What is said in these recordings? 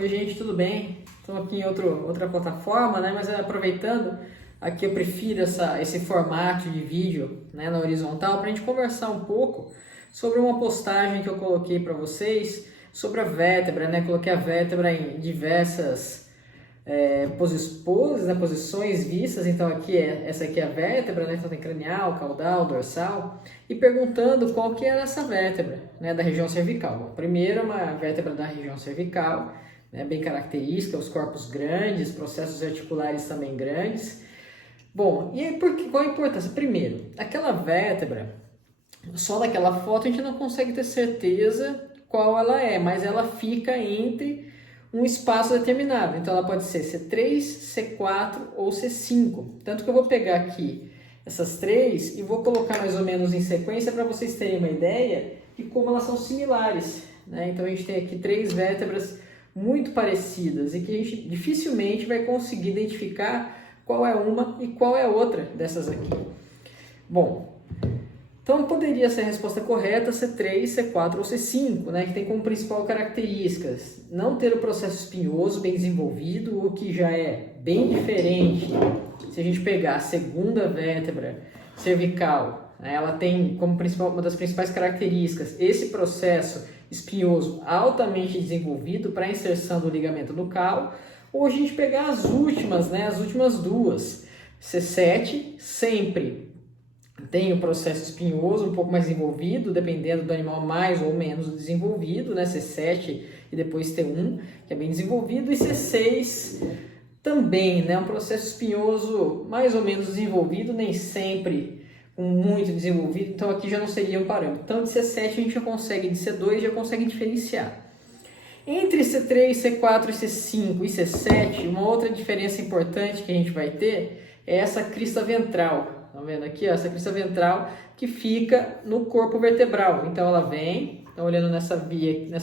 Oi, gente, tudo bem? Estou aqui em outra plataforma, né? Mas aproveitando, aqui eu prefiro esse formato de vídeo, né, na horizontal para a gente conversar um pouco sobre uma postagem que eu coloquei para vocês sobre a vértebra, né? Coloquei a vértebra em diversas posições vistas. Então essa aqui é a vértebra, né? Então tem cranial, caudal, dorsal, e perguntando qual que era essa vértebra, né, da região cervical. Bom, primeiro, uma vértebra da região cervical, né, bem característica, os corpos grandes, processos articulares também grandes. Bom, e aí qual a importância? Primeiro, aquela vértebra, só naquela foto a gente não consegue ter certeza qual ela é, mas ela fica entre um espaço determinado. Então ela pode ser C3, C4 ou C5. Tanto que eu vou pegar aqui essas três e vou colocar mais ou menos em sequência para vocês terem uma ideia de como elas são similares, né? Então a gente tem aqui três vértebras muito parecidas e que a gente dificilmente vai conseguir identificar qual é uma e qual é a outra dessas aqui. Bom, então poderia ser a resposta correta C3, C4 ou C5, né, que tem como principal características não ter o processo espinhoso bem desenvolvido, o que já é bem diferente. Se a gente pegar a segunda vértebra cervical, né, ela tem como uma das principais características esse processo espinhoso altamente desenvolvido para a inserção do ligamento nucal, ou a gente pegar as últimas, né, as últimas duas, C7 sempre tem o processo espinhoso um pouco mais desenvolvido, dependendo do animal mais ou menos desenvolvido, né? C7 e depois T1, que é bem desenvolvido, e C6 também, né? Um processo espinhoso mais ou menos desenvolvido, nem sempre muito desenvolvido, então aqui já não seria um parâmetro. Então de C7 a gente já consegue, de C2 já consegue diferenciar. Entre C3, C4, C5 e C7, uma outra diferença importante que a gente vai ter é essa crista ventral. Estão vendo aqui, ó, essa crista ventral que fica no corpo vertebral. Então ela vem, então olhando nessa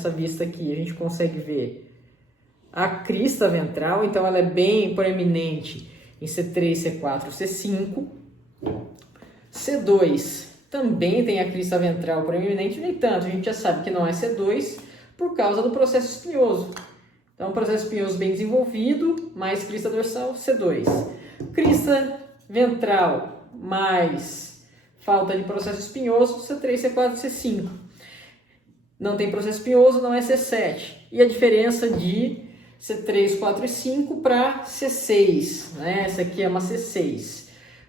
vista aqui, a gente consegue ver a crista ventral, então ela é bem proeminente em C3, C4, C5. C2 também tem a crista ventral proeminente, no entanto, a gente já sabe que não é C2 por causa do processo espinhoso. Então, processo espinhoso bem desenvolvido, mais crista dorsal, C2. Crista ventral mais falta de processo espinhoso, C3, C4, C5. Não tem processo espinhoso, não é C7. E a diferença de C3, 4 e 5 para C6, né? Essa aqui é uma C6.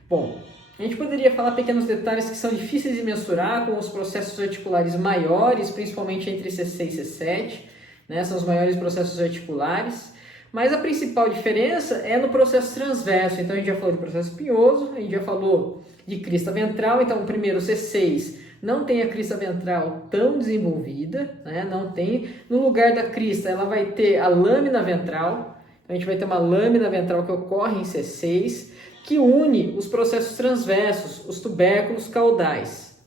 Bom, a gente poderia falar pequenos detalhes que são difíceis de mensurar com os processos articulares maiores, principalmente entre C6 e C7, né? São os maiores processos articulares. Mas a principal diferença é no processo transverso. Então a gente já falou de processo espinhoso, a gente já falou de crista ventral. Então o primeiro, C6, não tem a crista ventral tão desenvolvida, né? Não tem. No lugar da crista, ela vai ter a lâmina ventral. Então, a gente vai ter uma lâmina ventral que ocorre em C6, que une os processos transversos, os tubérculos caudais,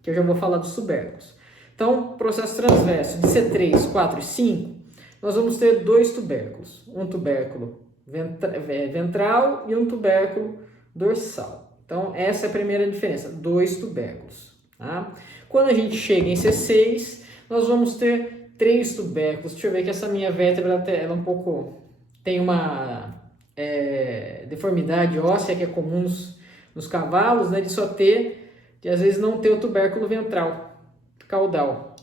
que eu já vou falar dos tubérculos. Então, processo transverso de C3, 4 e 5, nós vamos ter dois tubérculos, um tubérculo ventral e um tubérculo dorsal. Então, essa é a primeira diferença, dois tubérculos. Tá? Quando a gente chega em C6, nós vamos ter três tubérculos. Deixa eu ver que essa minha vértebra ela tem uma deformidade óssea que é comum nos cavalos, né, de às vezes não ter o tubérculo ventral, caudal.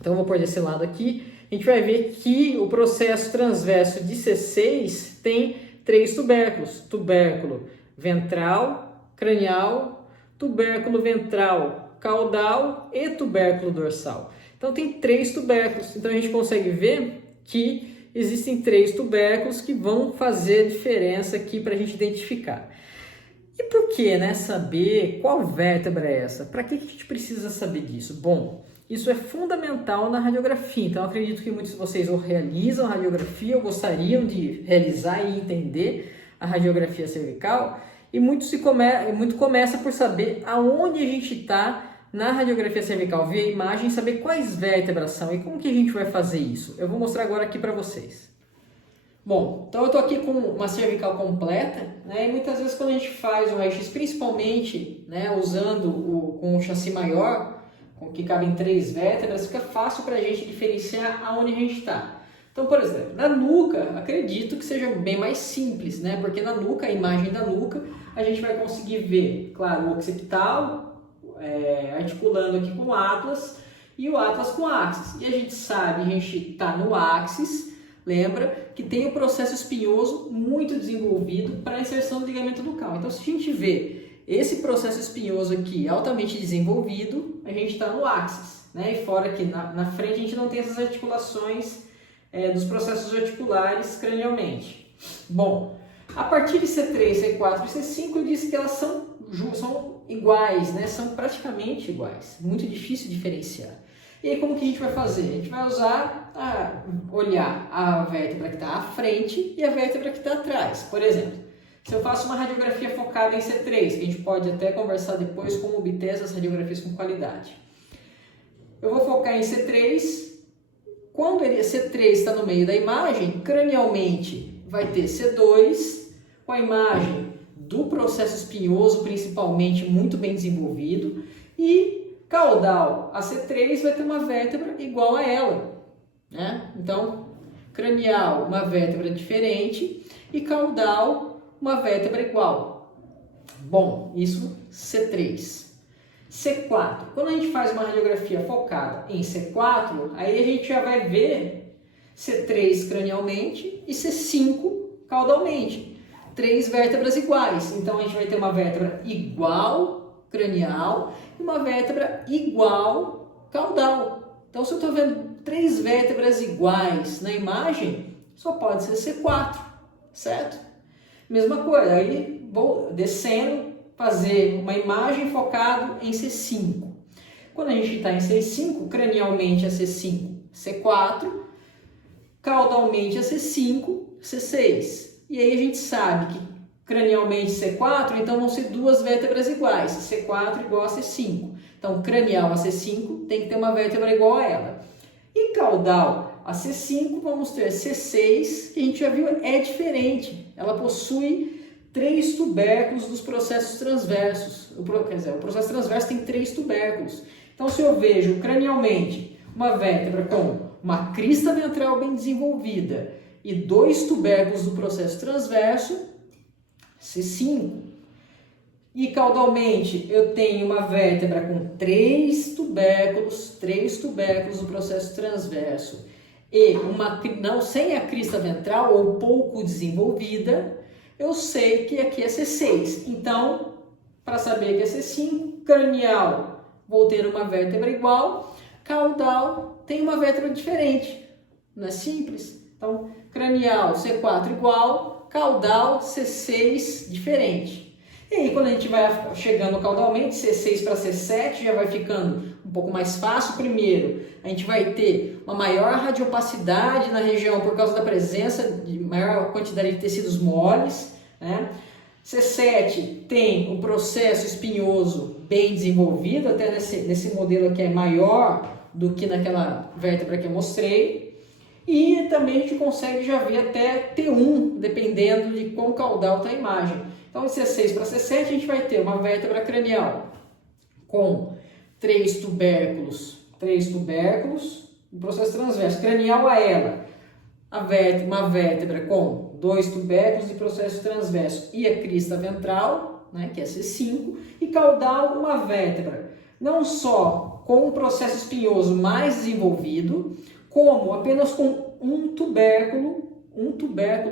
Então, eu vou pôr desse lado aqui. A gente vai ver que o processo transverso de C6 tem três tubérculos: tubérculo ventral, cranial, tubérculo ventral, caudal e tubérculo dorsal. Então tem três tubérculos. Então a gente consegue ver que existem três tubérculos que vão fazer diferença aqui para a gente identificar. E por que, né, saber qual vértebra é essa? Para que a gente precisa saber disso? Bom, isso é fundamental na radiografia, então eu acredito que muitos de vocês ou realizam radiografia ou gostariam de realizar e entender a radiografia cervical, e muito começa por saber aonde a gente está na radiografia cervical, ver a imagem e saber quais vértebras são e como que a gente vai fazer isso. Eu vou mostrar agora aqui para vocês. Bom, então eu estou aqui com uma cervical completa, né, e muitas vezes quando a gente faz o raio-x, principalmente, né, usando com um chassi maior, que cabem três vértebras, fica fácil para a gente diferenciar aonde a gente está. Então, por exemplo, na nuca, acredito que seja bem mais simples, né? Porque na nuca, a imagem da nuca, a gente vai conseguir ver, claro, o occipital articulando aqui com o atlas e o atlas com o axis. E a gente sabe, a gente está no axis, lembra que tem o processo espinhoso muito desenvolvido para a inserção do ligamento nucal. Então, se a gente vê esse processo espinhoso aqui altamente desenvolvido, a gente está no axis, né? E fora aqui na frente a gente não tem essas articulações dos processos articulares cranialmente. Bom, a partir de C3, C4 e C5 eu disse que elas são iguais, né? São praticamente iguais, muito difícil diferenciar. E aí como que a gente vai fazer? A gente vai olhar a vértebra que está à frente e a vértebra que está atrás. Por exemplo, se eu faço uma radiografia focada em C3, que a gente pode até conversar depois como obter essas radiografias com qualidade. Eu vou focar em C3. Quando C3 está no meio da imagem, cranialmente vai ter C2, com a imagem do processo espinhoso principalmente muito bem desenvolvido, e caudal a C3 vai ter uma vértebra igual a ela, né? Então, cranial, uma vértebra diferente, e caudal, uma vértebra igual. Bom, isso C3. C4. Quando a gente faz uma radiografia focada em C4, aí a gente já vai ver C3 cranialmente e C5 caudalmente. 3 vértebras iguais. Então a gente vai ter uma vértebra igual cranial e uma vértebra igual caudal. Então se eu estou vendo 3 vértebras iguais na imagem, só pode ser C4, certo? Mesma coisa, aí vou descendo, fazer uma imagem focada em C5. Quando a gente está em C5, cranialmente é C5, C4, caudalmente é C5, C6. E aí a gente sabe que cranialmente C4, então vão ser 2 vértebras iguais, C4 igual a C5. Então, cranial a C5 tem que ter uma vértebra igual a ela. E caudal a C5, vamos ter C6, que a gente já viu é diferente. Ela possui 3 tubérculos dos processos transversos. O processo transverso tem 3 tubérculos. Então, se eu vejo cranialmente uma vértebra com uma crista ventral bem desenvolvida e 2 tubérculos do processo transverso, C5. E caudalmente eu tenho uma vértebra com 3 tubérculos do processo transverso e sem a crista ventral ou pouco desenvolvida, eu sei que aqui é C6. Então, para saber que é C5, cranial vou ter uma vértebra igual, caudal tem uma vértebra diferente. Não é simples? Então, cranial C4 igual, caudal C6 diferente. E aí, quando a gente vai chegando caudalmente, C6 para C7 já vai ficando um pouco mais fácil. Primeiro, a gente vai ter uma maior radiopacidade na região por causa da presença de maior quantidade de tecidos moles, né? C7 tem um processo espinhoso bem desenvolvido, até nesse modelo aqui é maior do que naquela vértebra que eu mostrei. E também a gente consegue já ver até T1, dependendo de quão caudal está a imagem. Então, de C6 para C7, a gente vai ter uma vértebra cranial com 3 tubérculos no processo transverso, cranial a ela. Uma vértebra com 2 tubérculos de processo transverso e a crista ventral, né, que é C5, e caudal uma vértebra, não só com um processo espinhoso mais desenvolvido, como apenas com um tubérculo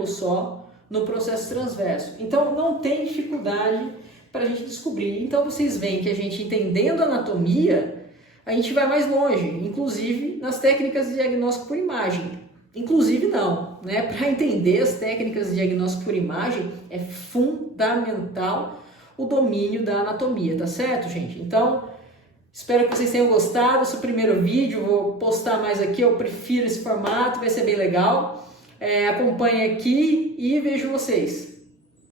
só no processo transverso. Então, não tem dificuldade para a gente descobrir. Então, vocês veem que a gente, entendendo a anatomia, a gente vai mais longe, inclusive nas técnicas de diagnóstico por imagem. Inclusive não, né? Para entender as técnicas de diagnóstico por imagem, é fundamental o domínio da anatomia, tá certo, gente? Então, espero que vocês tenham gostado. Esse é o primeiro vídeo, vou postar mais aqui, eu prefiro esse formato, vai ser bem legal. Acompanhe aqui e vejo vocês.